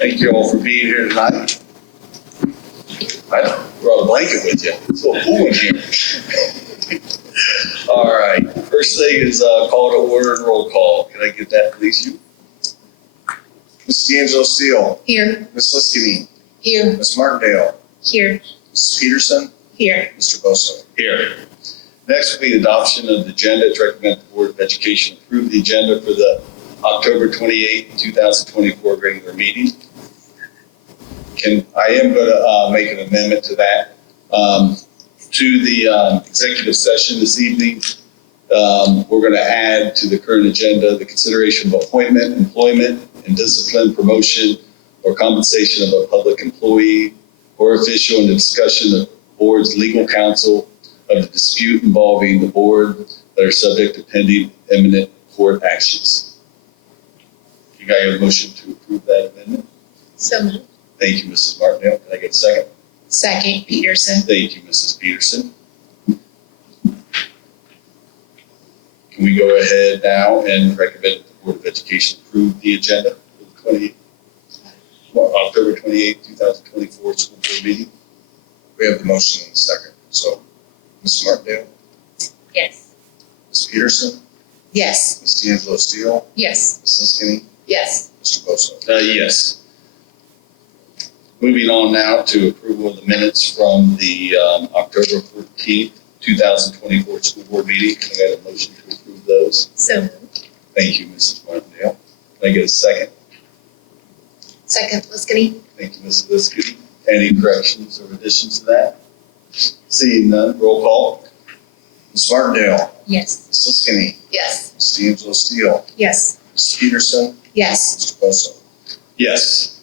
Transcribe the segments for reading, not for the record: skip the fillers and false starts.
Thank you all for being here tonight. I brought a blanket with you. It's a little cool in here. All right. First thing is call to order and roll call. Can I get that, please? You? Ms. D'Angelo Steele. Here. Ms. Liskini. Here. Ms. Martindale. Here. Mrs. Peterson. Here. Mr. Bosso. Here. Next will be adoption of the agenda. It's recommended the Board of Education approve the agenda for the October 28, 2024 regular meeting. I am going to make an amendment to that. To the executive session this evening, we're going to add to the current agenda the consideration of appointment, employment, and discipline, promotion, or compensation of a public employee or official, and the discussion of the board's legal counsel of the dispute involving the board that are subject to pending imminent court actions. You got your motion to approve that amendment? So moved. Thank you, Mrs. Martindale. Can I get a second? Second, Peterson. Thank you, Mrs. Peterson. Can we go ahead now and recommend that the Board of Education approve the agenda for the October 28, 2024 school board meeting? We have the motion in the second. So, Ms. Martindale, Yes. Ms. Peterson, Yes. Ms. D'Angelo Steele, Yes. Ms. Liskini, Yes. Mr. Bosso. Yes. Moving on now to approval of the minutes from the October 14th, 2024 school board meeting. Can I get a motion to approve those? So moved. Thank you, Mrs. Martindale. Can I get a second? Second, Liskini. Thank you, Mrs. Liskini. Any corrections or additions to that? Seeing none, roll call. Ms. Martindale, Yes. Ms. Liskini, Yes. Ms. D'Angelo Steele, Yes. Ms. Peterson, Yes. Mr. Bosso. Yes.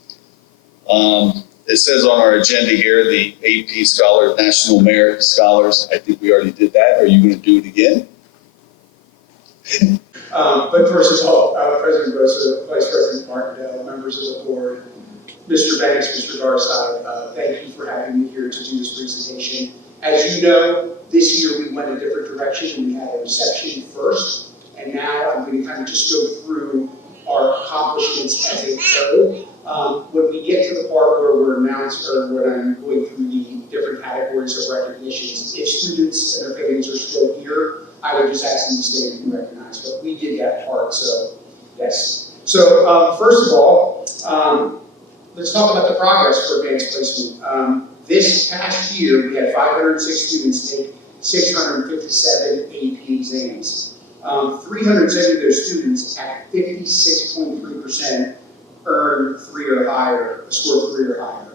It says on our agenda here, the AP Scholar, National Merit Scholars. I think we already did that. Are you going to do it again? But first of all, President Bosso, Vice President Martindale, members of the board, Mr. Banks, Mr. Garside, thank you for having me here to do this presentation. As you know, this year we went a different direction and we had a reception first, and now I'm going to kind of just go through our accomplishments as a whole. When we get to the part where we're announced, or when I'm going through the different categories of recognitions, if students and their families are still here, I would just ask them to stand and be recognized. But we did that part, so yes. So first of all, let's talk about the progress for advanced placement. This past year, we had 506 students take 657 AP exams. 370 of those students at 56.3% earn 3 or higher, score 3 or higher.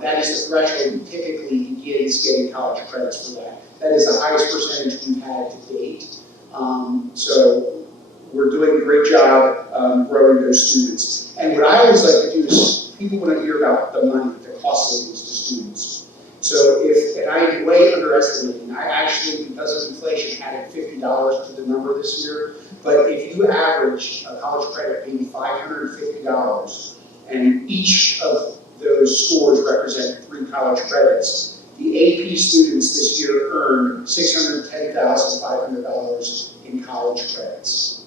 That is the threshold that typically begins getting college credits for that. That is the highest percentage we've had to date. So we're doing a great job growing those students. And what I always like to do is, people want to hear about the money, the cost savings to students. So and I am way underestimating, I actually, because of inflation, added $50 to the number this year. But if you average a college credit being $550, and each of those scores represent 3 college credits, the AP students this year earned $610,500 in college credits.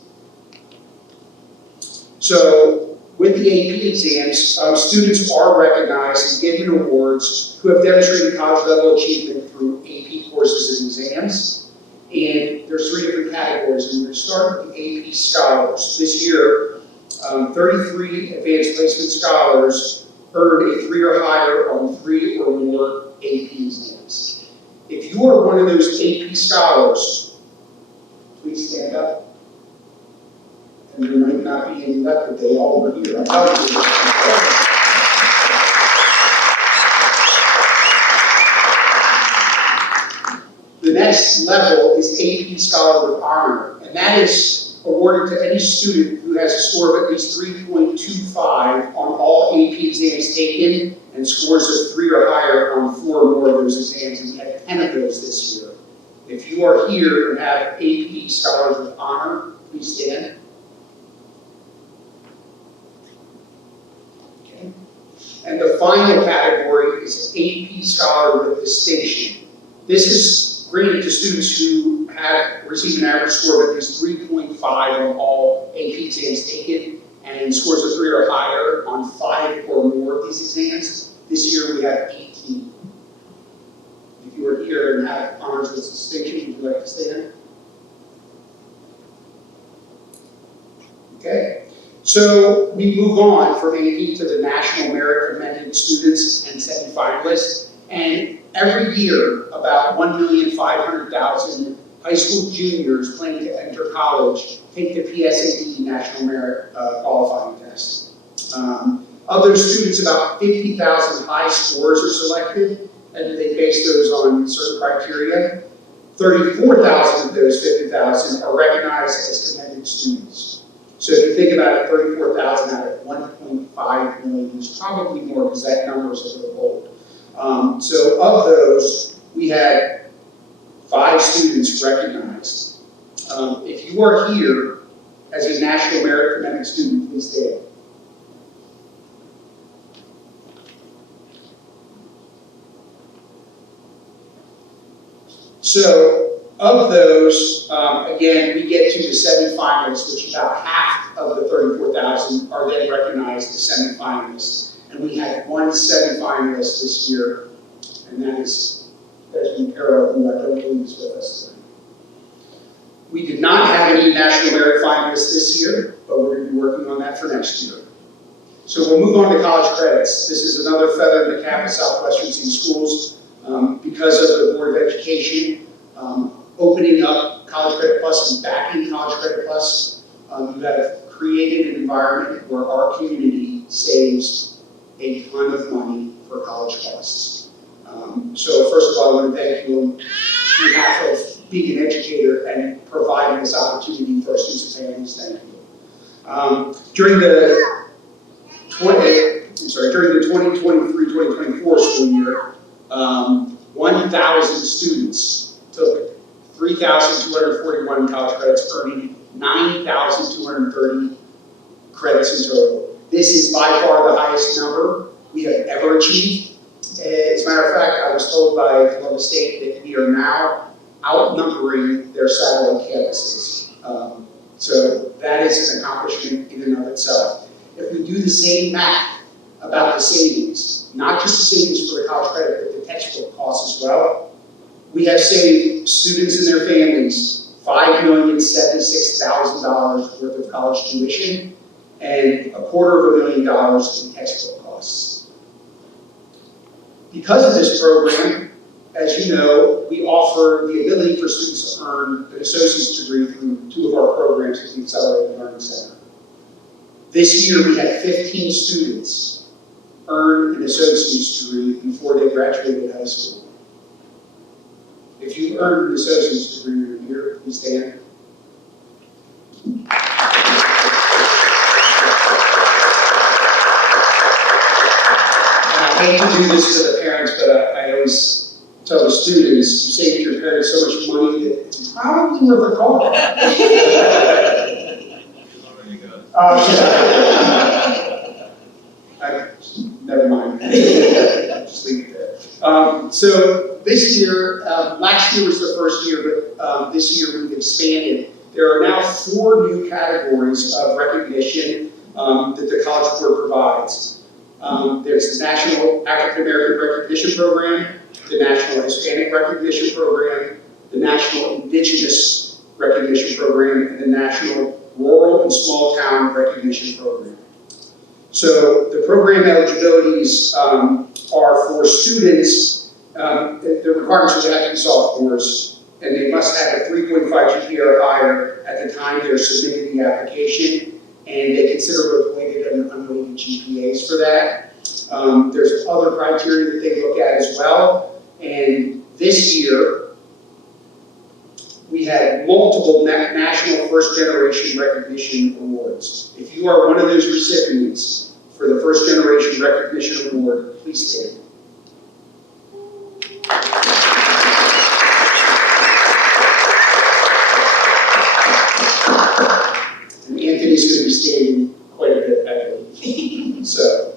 So with the AP exams, students are recognized and given awards who have demonstrated college level achievement through AP courses and exams. And there's 3 different categories, and we're going to start with the AP Scholars. This year, 33 advanced placement scholars earned a 3 or higher on 3 or more AP exams. If you are one of those AP Scholars, please stand up. And there might not be any left, but they all were here. I'm telling you. The next level is AP Scholar with Honor, and that is awarded to any student who has a score of at least 3.25 on all AP exams taken and scores of 3 or higher on 4 or more of those exams, and we had 10 of those this year. If you are here and have AP Scholars with Honor, please stand. Okay. And the final category is AP Scholar with Distinction. This is granted to students who have received an average score of at least 3.5 on all AP exams taken and scores of 3 or higher on 5 or more of these exams. This year we have 18. If you were here and have honors with distinction, would you like to stand? Okay. So we move on from AP to the National Merit Commended Students and semifinalists. And every year, about 1,500,000 high school juniors planning to enter college take the PSAT National Merit Qualifying Test. Of those students, about 50,000 high scores are selected, and they base those on certain criteria. 34,000 of those 50,000 are recognized as commended students. So if you think about it, 34,000 out of 1.5 million is probably more because that number is a little old. So of those, we had 5 students recognized. If you are here as a National Merit Commended student, please stand. So of those, again, we get to the semifinalists, which about half of the 34,000 are then recognized as semifinalists. And we had 1 semifinalist this year, and that is Desmond Carroll, who I don't believe is with us tonight. We did not have any National Merit finalists this year, but we're going to be working on that for next year. So we'll move on to college credits. This is another feather in the cap of Southwestern City Schools. Because of the Board of Education opening up College Credit Plus and backing College Credit Plus, you have created an environment where our community saves a ton of money for college costs. So first of all, I want to thank you on behalf of being an educator and providing this opportunity for our students and families. Thank you. During the 2023-2024 school year, 1,000 students took 3,241 college credits, earning 9,230 credits in total. This is by far the highest number we have ever achieved. As a matter of fact, I was told by Columbus State that we are now outnumbering their satellite campuses. So that is an accomplishment in and of itself. If we do the same math about the savings, not just the savings for the college credit, but the textbook costs as well, we have saved students and their families $5,076,000 worth of college tuition and $250,000 in textbook costs. Because of this program, as you know, we offer the ability for students to earn an associate's degree through 2 of our programs at the Accelerated Learning Center. This year, we had 15 students earn an associate's degree before they graduated high school. If you earned an associate's degree in a year, please stand. I hate to do this to the parents, but I always tell the students, you save your parents so much money that it's probably worth a call. Never mind. Just leave it there. So this year, last year was the first year, but this year we've expanded. There are now 4 new categories of recognition that the College Board provides. There's the National African American Recognition Program, the National Hispanic Recognition Program, the National Indigenous Recognition Program, and the National Rural and Small Town Recognition Program. So the program eligibilities are for students, the requirements are they have to be sophomores, and they must have a 3.5 GPA or higher at the time they're submitting the application, and they consider both weighted and unweighted GPAs for that. There's other criteria that they look at as well, and this year, we had multiple national first generation recognition awards. If you are one of those recipients for the first generation recognition award, please stand. And Anthony's going to be standing quite a bit, I believe. So,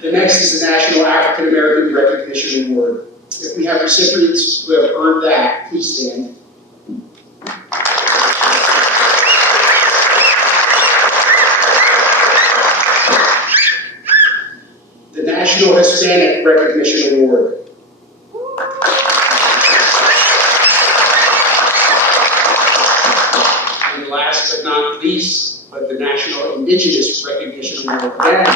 the next is the National African American Recognition Award. If we have recipients who have earned that, please stand. National Hispanic Recognition Award. And last but not least, the National Indigenous Recognition Award. Again,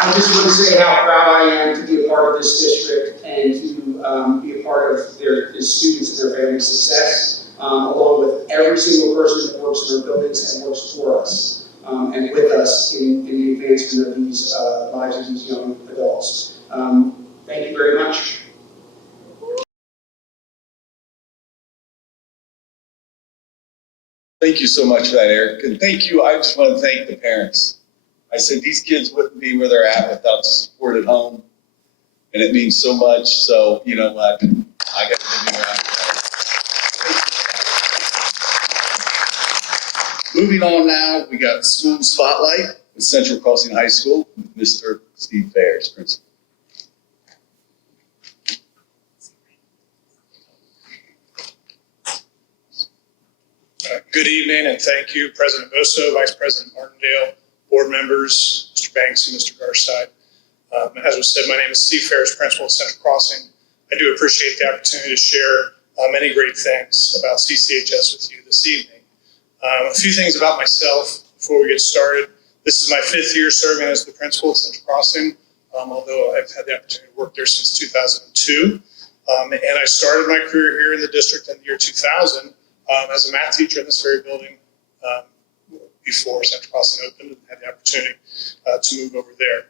I just want to say how proud I am to be a part of this district and to be a part of the students and their families' success, along with every single person that works in our buildings and works for us and with us in the advancement of these lives of these young adults. Thank you very much. Thank you so much for that, Eric. And thank you. I just want to thank the parents. I said these kids wouldn't be where they're at without the support at home. And it means so much. So, you know what? I got to give you a round of applause. Moving on now, we got School Spotlight with Central Crossing High School with Mr. Steve Fairs, principal. Good evening, and thank you, President Bosso, Vice President Martindale, board members, Mr. Banks and Mr. Garside. As was said, my name is Steve Fairs, principal at Central Crossing. I do appreciate the opportunity to share many great things about CCHS with you this evening. A few things about myself before we get started. This is my 5th year serving as the principal at Central Crossing, although I've had the opportunity to work there since 2002. And I started my career here in the district in the year 2000 as a math teacher in this very building before Central Crossing opened, and had the opportunity to move over there.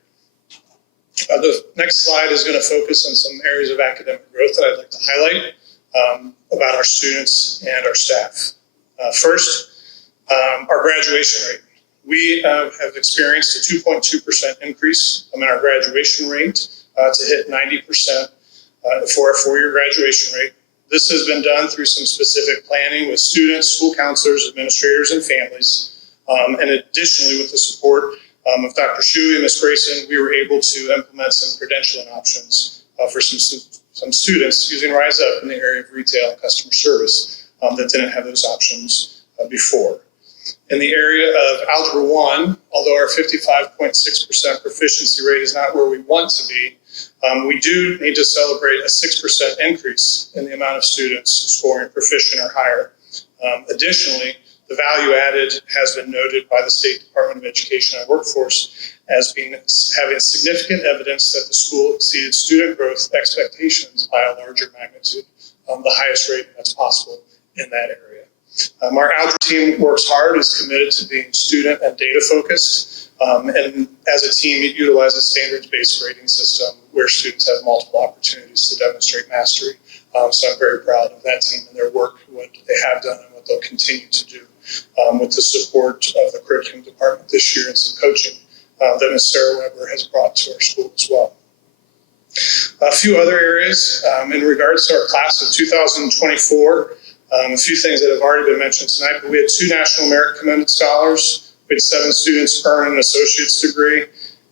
The next slide is going to focus on some areas of academic growth that I'd like to highlight about our students and our staff. First, our graduation rate. We have experienced a 2.2% increase in our graduation rate to hit 90% for our 4-year graduation rate. This has been done through some specific planning with students, school counselors, administrators, and families. And additionally, with the support of Dr. Shuey and Ms. Grayson, we were able to implement some credentialing options for some students using Rise Up in the area of retail and customer service that didn't have those options before. In the area of Algebra 1, although our 55.6% proficiency rate is not where we want to be, we do need to celebrate a 6% increase in the amount of students scoring proficient or higher. Additionally, the value added has been noted by the State Department of Education and Workforce as having significant evidence that the school exceeded student growth expectations by a larger magnitude, the highest rate that's possible in that area. Our algebra team works hard, is committed to being student and data focused, and as a team it utilizes a standards-based grading system where students have multiple opportunities to demonstrate mastery. So I'm very proud of that team and their work, what they have done and what they'll continue to do with the support of the curriculum department this year and some coaching that Ms. Sarah Weber has brought to our school as well. A few other areas in regards to our class of 2024, a few things that have already been mentioned tonight, but we had 2 National Merit Commended Scholars, we had 7 students earn an associate's degree,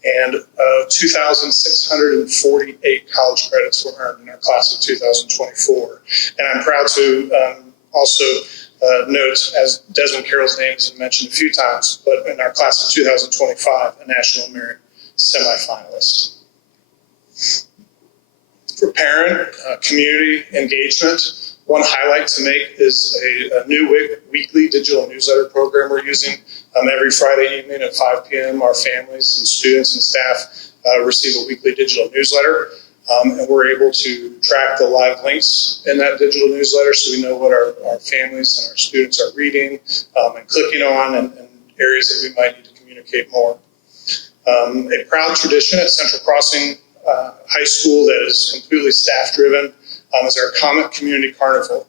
and 2,648 college credits were earned in our class of 2024. And I'm proud to also note, as Desmond Carroll's name has been mentioned a few times, but in our class of 2025, a National Merit semifinalist. For parent community engagement, one highlight to make is a new weekly digital newsletter program we're using. Every Friday evening at 5 p.m., our families and students and staff receive a weekly digital newsletter. And we're able to track the live links in that digital newsletter so we know what our families and our students are reading and clicking on and areas that we might need to communicate more. A proud tradition at Central Crossing High School that is completely staff-driven is our Comet Community Carnival.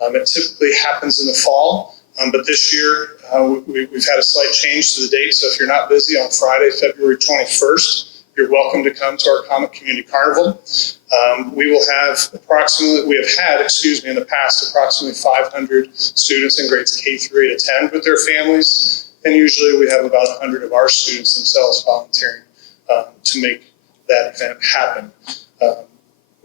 It typically happens in the fall, but this year we've had a slight change to the date, so if you're not busy on Friday, February 21st, you're welcome to come to our Comet Community Carnival. We have had, in the past, approximately 500 students in grades K-3 attend with their families, and usually we have about 100 of our students themselves volunteering to make that event happen.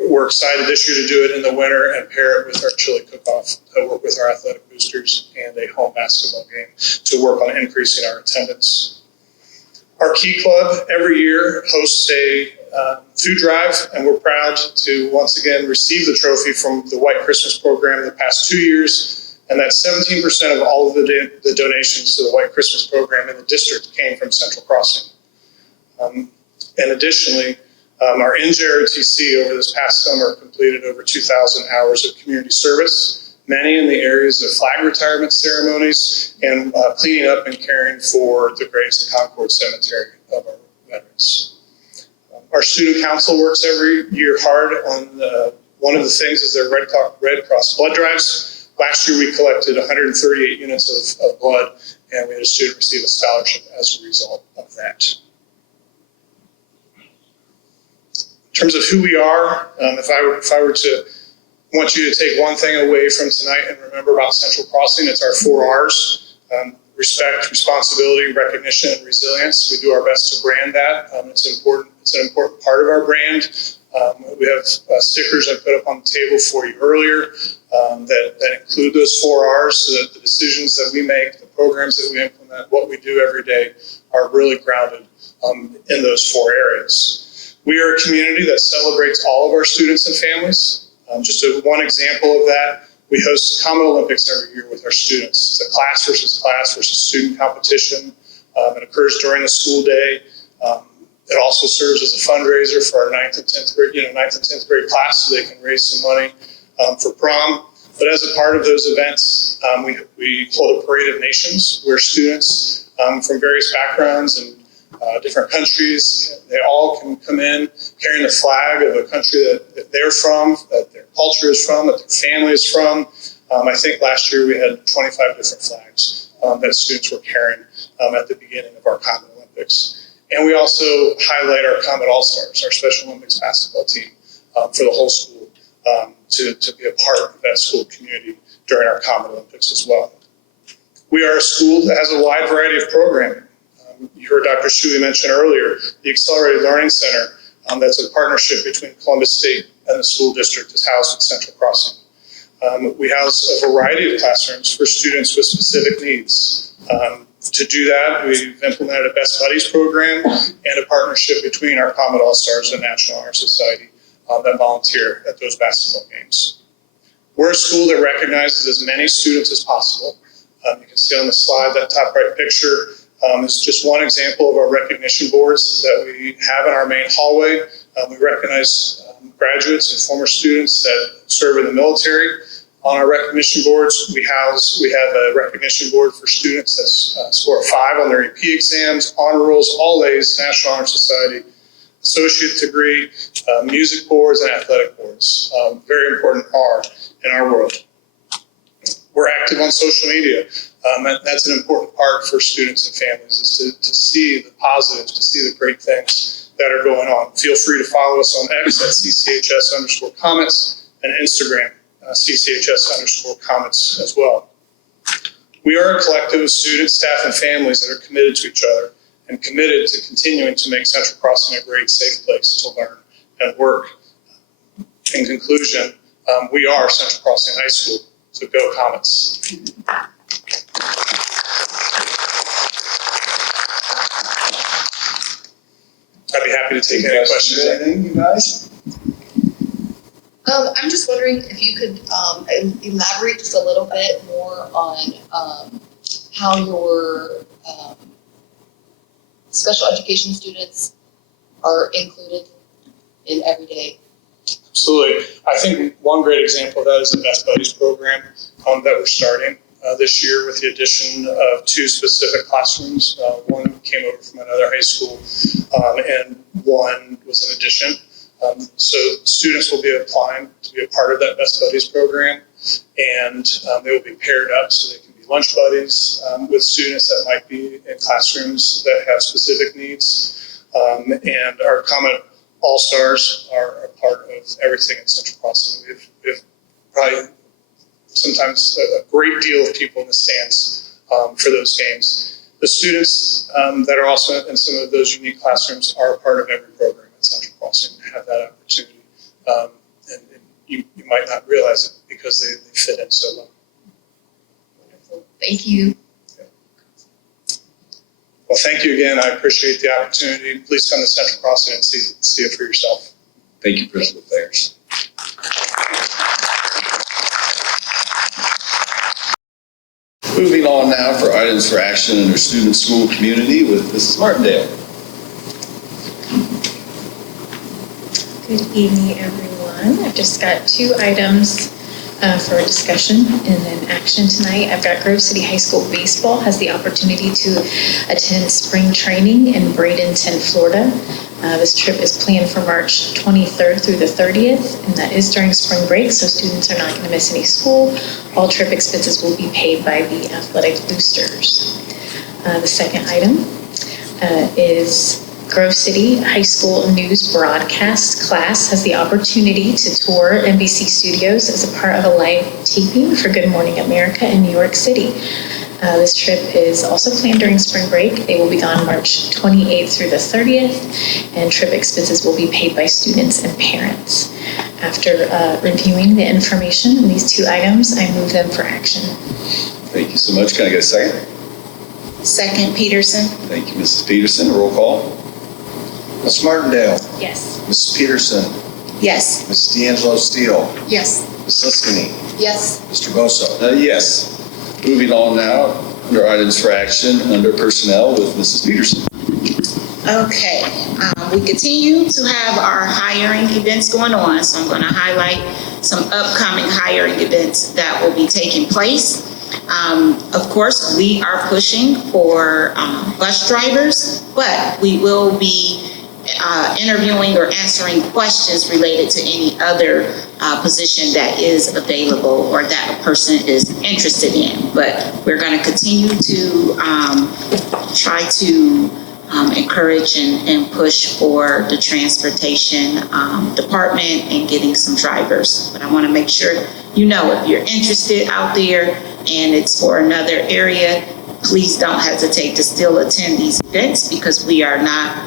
We're excited this year to do it in the winter and pair it with our chili cook-off, work with our athletic boosters and a home basketball game to work on increasing our attendance. Our Key Club every year hosts a food drive, and we're proud to once again receive the trophy from the White Christmas program in the past 2 years, and that 17% of all of the donations to the White Christmas program in the district came from Central Crossing. And additionally, our NJROTC over this past summer completed over 2,000 hours of community service, many in the areas of flag retirement ceremonies and cleaning up and caring for the graves in Concord Cemetery of our veterans. Our student council works every year hard on one of the things is their Red Cross blood drives. Last year we collected 138 units of blood, and we had a student receive a scholarship as a result of that. In terms of who we are, if I were to want you to take one thing away from tonight and remember about Central Crossing, it's our 4 Rs. Respect, responsibility, recognition, and resilience. We do our best to brand that. It's important. It's an important part of our brand. We have stickers I put up on the table for you earlier that include those 4 Rs so that the decisions that we make, the programs that we implement, what we do every day are really grounded in those 4 areas. We are a community that celebrates all of our students and families. Just one example of that, we host Comet Olympics every year with our students. It's a class versus student competition. It occurs during the school day. It also serves as a fundraiser for our 9th and 10th grade class so they can raise some money for prom. But as a part of those events, we hold a parade of nations where students from various backgrounds and different countries, they all can come in carrying the flag of a country that they're from, that their culture is from, that their family is from. I think last year we had 25 different flags that students were carrying at the beginning of our Comet Olympics. And we also highlight our Comet All-Stars, our Special Olympics basketball team for the whole school to be a part of that school community during our Comet Olympics as well. We are a school that has a wide variety of programming. You heard Dr. Shuey mention earlier, the Accelerated Learning Center, that's a partnership between Columbus State and the school district, is housed at Central Crossing. We house a variety of classrooms for students with specific needs. To do that, we've implemented a Best Buddies program and a partnership between our Comet All-Stars and National Honor Society that volunteer at those basketball games. We're a school that recognizes as many students as possible. You can see on the slide, that top right picture, is just one example of our recognition boards that we have in our main hallway. We recognize graduates and former students that serve in the military. On our recognition boards, we have a recognition board for students that score a 5 on their AP exams, honor rolls, all A's, National Honor Society, associate degree, music boards, and athletic boards. Very important R in our world. We're active on social media. That's an important part for students and families, is to see the positives, to see the great things that are going on. Feel free to follow us on X at CCHS_comments and Instagram, CCHS_comments as well. We are a collective of students, staff, and families that are committed to each other and committed to continuing to make Central Crossing a great, safe place to learn and work. In conclusion, we are Central Crossing High School, so go Comets. I'd be happy to take any questions. Anything, you guys? I'm just wondering if you could elaborate just a little bit more on how your special education students are included in everyday. Absolutely. I think one great example of that is the Best Buddies program that we're starting this year with the addition of 2 specific classrooms. One came over from another high school and one was an addition. So students will be applying to be a part of that Best Buddies program, and they will be paired up so they can be lunch buddies with students that might be in classrooms that have specific needs. And our Comet All-Stars are a part of everything at Central Crossing. We have probably sometimes a great deal of people in the stands for those games. The students that are also in some of those unique classrooms are a part of every program at Central Crossing to have that opportunity. And you might not realize it because they fit in so well. Wonderful. Thank you. Well, thank you again. I appreciate the opportunity. Please come to Central Crossing and see it for yourself. Thank you, Principal Fairs. Moving on now for items for action under student, school, community with Mrs. Martindale. Good evening, everyone. I've just got 2 items for discussion and then action tonight. I've got Grove City High School Baseball has the opportunity to attend spring training in Bradenton, Florida. This trip is planned for March 23rd through the 30th, and that is during spring break, so students are not going to miss any school. All trip expenses will be paid by the athletic boosters. The second item is Grove City High School News Broadcast class has the opportunity to tour NBC Studios as a part of a live taping for Good Morning America in New York City. This trip is also planned during spring break. They will be gone March 28th through the 30th, and trip expenses will be paid by students and parents. After reviewing the information in these 2 items, I move them for action. Thank you so much. Can I get a second? Second, Peterson. Thank you, Mrs. Peterson. Roll call. Ms. Martindale, Yes. Mrs. Peterson, Yes. Ms. D'Angelo Steele, Yes. Ms. Liskini, Yes. Mr. Bosso. Yes. Moving on now, under items for action, under personnel with Mrs. Peterson. Okay, we continue to have our hiring events going on, so I'm going to highlight some upcoming hiring events that will be taking place. Of course, we are pushing for bus drivers, but we will be interviewing or answering questions related to any other position that is available or that a person is interested in. But we're going to continue to try to encourage and push for the transportation department and getting some drivers. But I want to make sure you know, if you're interested out there and it's for another area, please don't hesitate to still attend these events because we are not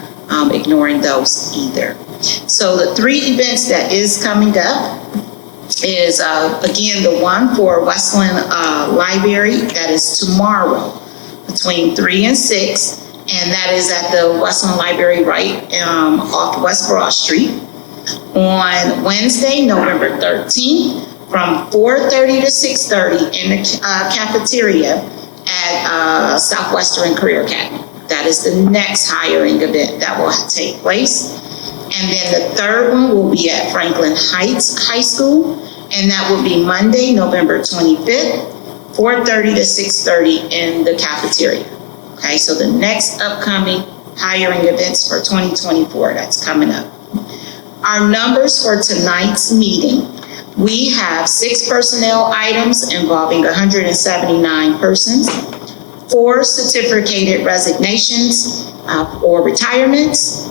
ignoring those either. So the 3 events that is coming up is, again, the one for Westland Library, that is tomorrow between 3 and 6. And that is at the Westland Library right off West Broad Street. On Wednesday, November 13th, from 4:30 to 6:30 in the cafeteria at Southwestern Career Academy. That is the next hiring event that will take place. And then the third one will be at Franklin Heights High School, and that will be Monday, November 25th, 4:30 to 6:30 in the cafeteria. Okay, so the next upcoming hiring events for 2024, that's coming up. Our numbers for tonight's meeting, we have 6 personnel items involving 179 persons, 4 certificated resignations or retirements,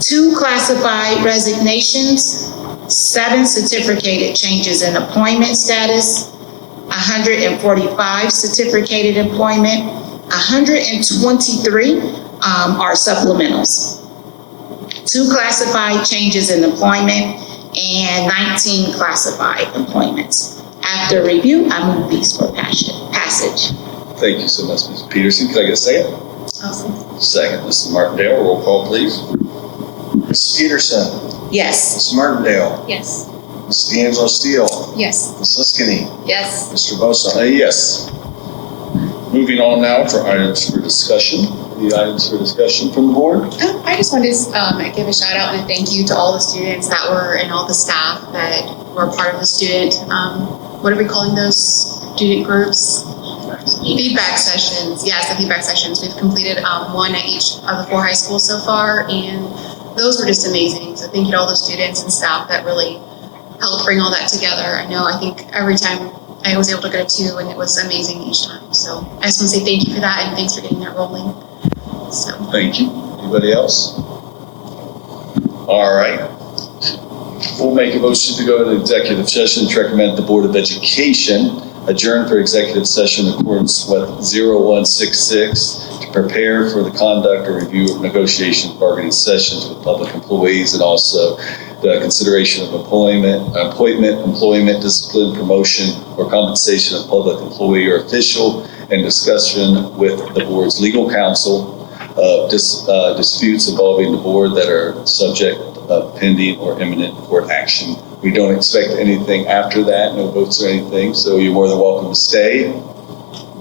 2 classified resignations, 7 certificated changes in employment status, 145 certificated employment, 123 are supplementals, 2 classified changes in employment, and 19 classified employments. After review, I move these for passage. Thank you so much, Mrs. Peterson. Can I get a second? Awesome. Second, Mrs. Martindale. Roll call, please. Ms. Peterson, Yes. Ms. Martindale, Yes. Ms. D'Angelo Steele, Yes. Ms. Liskini, Yes. Mr. Bosso. Yes. Moving on now for items for discussion. Any items for discussion from the board? I just wanted to give a shout out and a thank you to all the students that were and all the staff that were part of the student, what are we calling those student groups? Feedback sessions. Yes, the feedback sessions. We've completed 1 at each of the 4 high schools so far, and those were just amazing. So thank you to all the students and staff that really helped bring all that together. I think every time I was able to go to 2, and it was amazing each time. So I just want to say thank you for that, and thanks for getting that rolling. So. Thank you. Anybody else? All right. We'll make a motion to go into executive session to recommend the Board of Education adjourn for executive session in accordance with 0166 to prepare for the conduct or review of negotiation bargaining sessions with public employees, and also the consideration of appointment, employment, discipline, promotion, or compensation of public employee or official, and discussion with the board's legal counsel of disputes involving the board that are subject of pending or imminent court action. We don't expect anything after that, no votes or anything, so you're more than welcome to stay.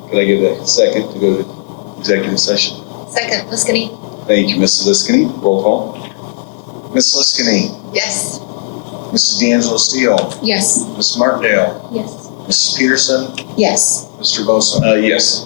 Could I get a second to go to executive session? Second, Liskini? Thank you, Mrs. Liskini. Roll call. Ms. Liskini, Yes. Mrs. D'Angelo Steele, Yes. Ms. Martindale, Yes. Mrs. Peterson, Yes. Mr. Bosso. Yes.